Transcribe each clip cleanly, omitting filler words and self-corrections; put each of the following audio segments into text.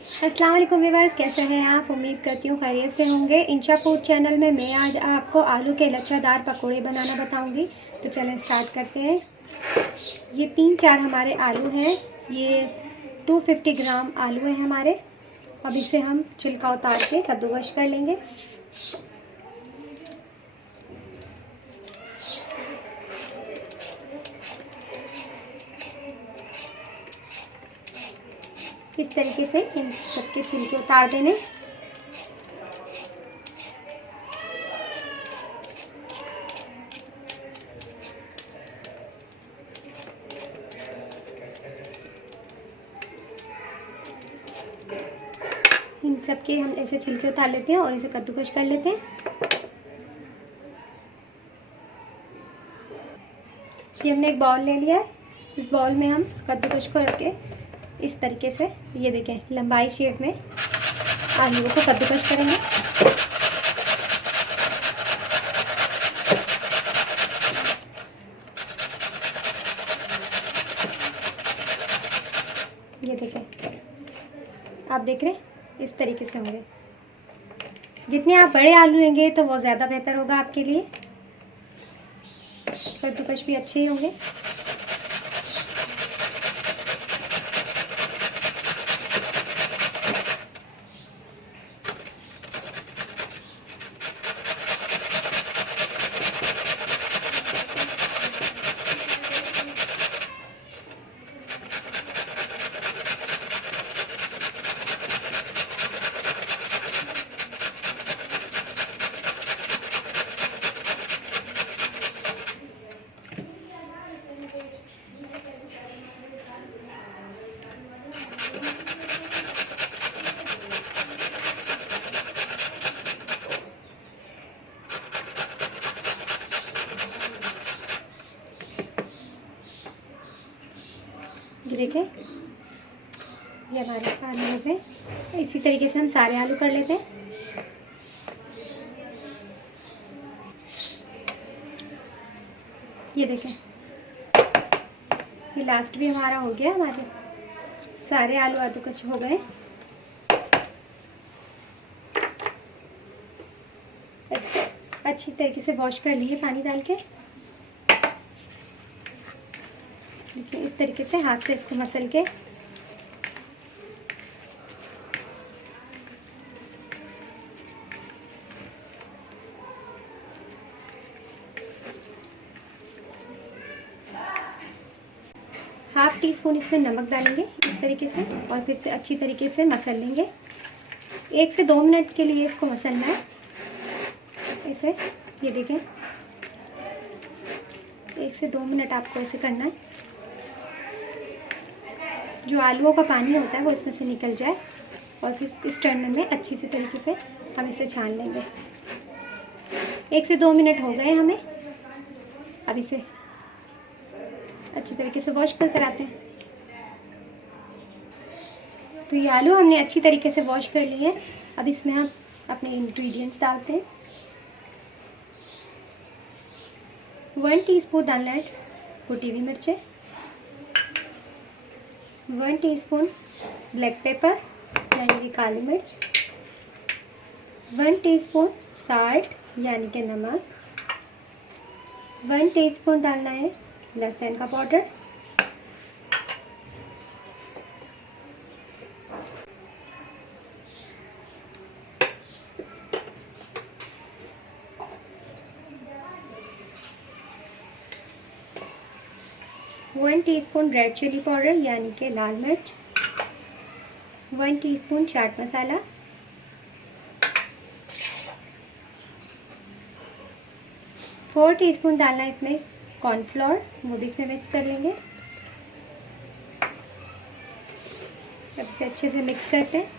अस्सलाम वालेकुम व्यूअर्स, कैसे हैं आप? उम्मीद करती हूँ खैरियत से होंगे। इंशा फूड चैनल में मैं आज आपको आलू के लच्छादार पकोड़े बनाना बताऊंगी। तो चलें स्टार्ट करते हैं। ये 3-4 हमारे आलू हैं। ये 250 ग्राम आलू हैं हमारे। अब इसे हम छिलका उतार के कद्दूकस कर लेंगे। इस तरीके से इन सबके छिलके उतार देने। इन सबके हम ऐसे छिलके उतार लेते हैं और इसे कद्दूकस कर लेते हैं। ये हमने एक बाउल ले लिया है। इस बाउल में हम कद्दूकस को रख के इस तरीके से, ये देखें, लंबाई शेप में आलू को कद्दूकस करेंगे। ये देखें, आप देख रहे हैं, इस तरीके से होंगे। जितने आप बड़े आलू लेंगे तो वो ज़्यादा बेहतर होगा आपके लिए। कद्दूकस भी अच्छे ही होंगे। ये देखें, ये हमारे आलू हो गए। इसी तरीके से हम सारे आलू कर लेते हैं। ये देखें, ये लास्ट भी हमारा हो गया। हमारे सारे आलू कद्दूकस हो गए। अच्छी तरीके से वॉश कर लिए पानी डाल के। देखिए, इस तरीके से हाथ से इसको मसल के हाफ टी स्पून इसमें नमक डालेंगे इस तरीके से, और फिर से अच्छी तरीके से मसल लेंगे। 1 से 2 मिनट के लिए इसको मसलना है ऐसे। ये देखें, 1 से 2 मिनट आपको ऐसे करना है। जो आलूओं का पानी होता है वो इसमें से निकल जाए, और फिर इस टर्नर में अच्छी सी तरीके से हम इसे छान लेंगे। 1 से 2 मिनट हो गए हमें। अब इसे अच्छी तरीके से वॉश कर आते हैं। तो ये आलू हमने अच्छी तरीके से वॉश कर लिए हैं। अब इसमें हम अपने इंग्रेडिएंट्स डालते हैं। 1 टीस्पून डालना है कुटी हुई मिर्चें, 1 टीस्पून ब्लैक पेपर यानी कि काली मिर्च, 1 टीस्पून साल्ट यानी कि नमक, 1 टीस्पून डालना है लहसुन का powder, 1 teaspoon red chilli powder यानी कि लाल मिर्च, 1 टीस्पून चाट मसाला, 4 टीस्पून डालना है इसमें कॉर्नफ्लोर, वो भी इसमें मिक्स कर लेंगे। अब इसे अच्छे से मिक्स करते हैं।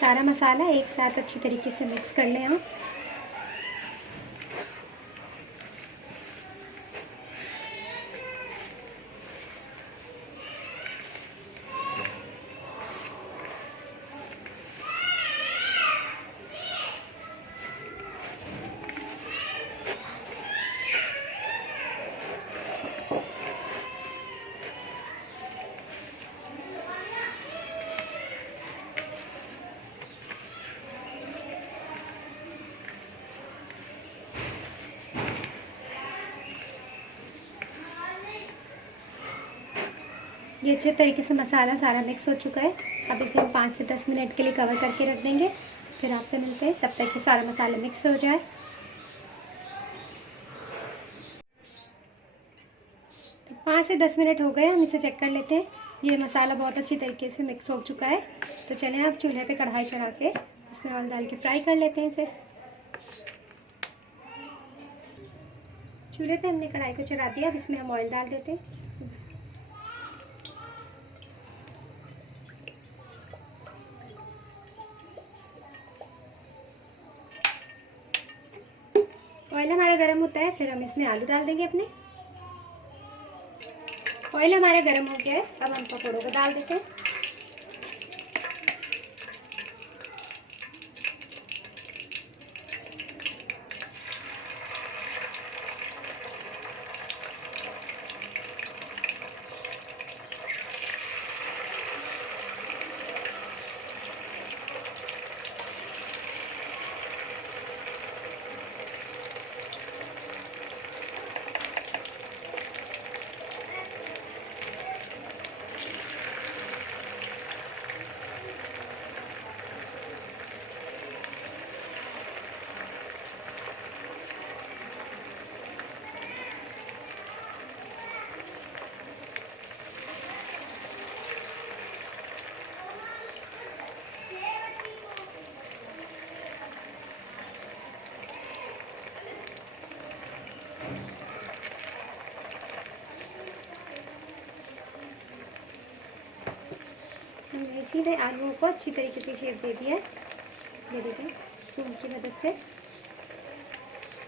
सारा मसाला एक साथ अच्छी तरीके से मिक्स कर लें आप। ये अच्छे तरीके से मसाला सारा मिक्स हो चुका है। अब इसे हम 5 से 10 मिनट के लिए कवर करके रख देंगे। फिर आपसे मिलते हैं, तब तक कि सारा मसाला मिक्स हो जाए। तो 5 से 10 मिनट हो गए, हम इसे चेक कर लेते हैं। ये मसाला बहुत अच्छी तरीके से मिक्स हो चुका है। तो चलें आप चूल्हे पे कढ़ाई चढ़ा के उसमें ऑयल डाल के फ्राई कर लेते हैं इसे। चूल्हे पे हमने कढ़ाई को चढ़ा दिया। अब इसमें हम ऑयल डाल देते हैं। ऑयल हमारा गर्म होता है, फिर हम इसमें आलू डाल देंगे अपने। ऑयल हमारा गर्म हो गया है, अब हम पकौड़ों को डाल देते हैं। हमने सीधे आलूओं को अच्छी तरीके से शेप दे दिया है। ये देखें, स्पून की मदद से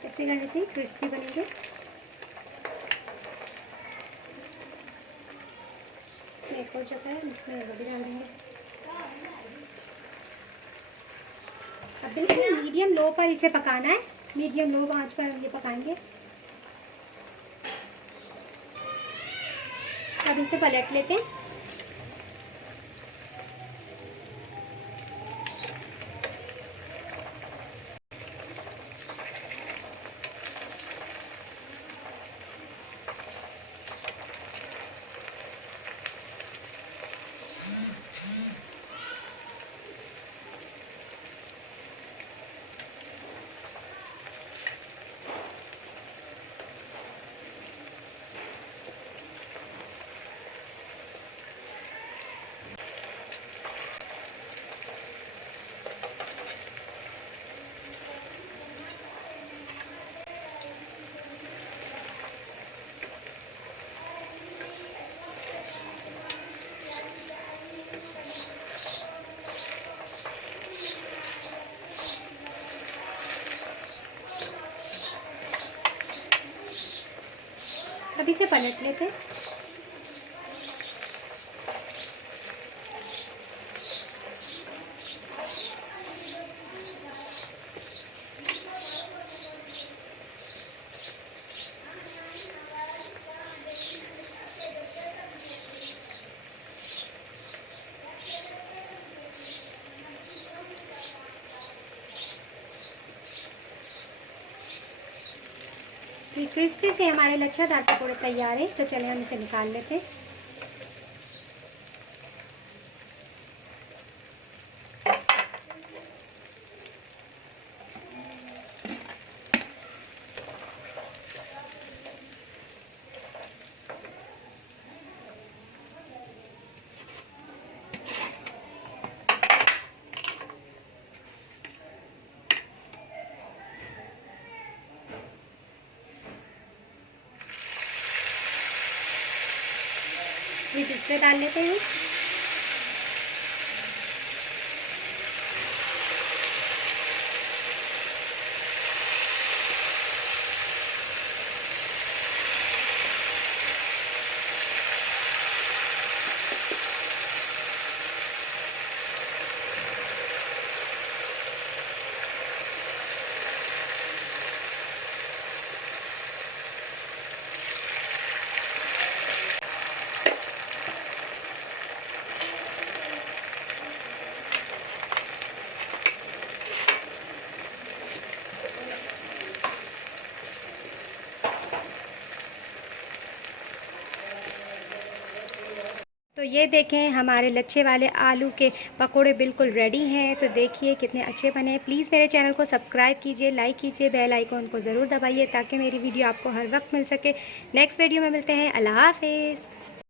ऐसे करने से क्रिस्पी बनेंगे। एक और जगह है, इसमें वो भी डाल देंगे। अब बिल्कुल मीडियम लो पर इसे पकाना है। मीडियम लो आंच पर हम ये पकाएंगे। अब इसे पलट लेते हैं। अब इसे पलट लेते हैं। क्रिस्पी से हमारे लच्छादार पकौड़े तैयार है। तो चलिए हम इसे निकाल लेते हैं। ये दूसरे डाल लेते हैं। तो ये देखें हमारे लच्छे वाले आलू के पकोड़े बिल्कुल रेडी हैं। तो देखिए कितने अच्छे बने हैं। प्लीज़ मेरे चैनल को सब्सक्राइब कीजिए, लाइक कीजिए, बेल आइकॉन को ज़रूर दबाइए ताकि मेरी वीडियो आपको हर वक्त मिल सके। नेक्स्ट वीडियो में मिलते हैं। अल्लाह हाफिज़।